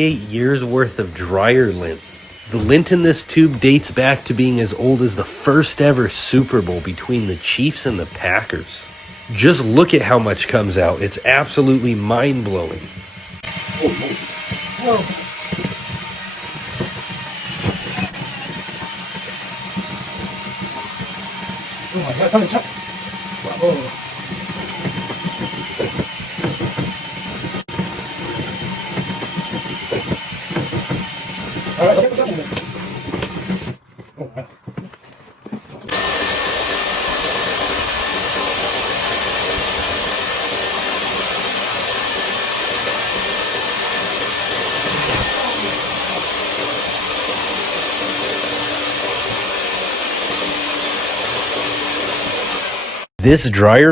8 years worth of dryer lint. The lint in this tube dates back to being as old as the first ever Super Bowl between the Chiefs and the Packers. Just look at how much comes out. It's absolutely mind-blowing. This dryer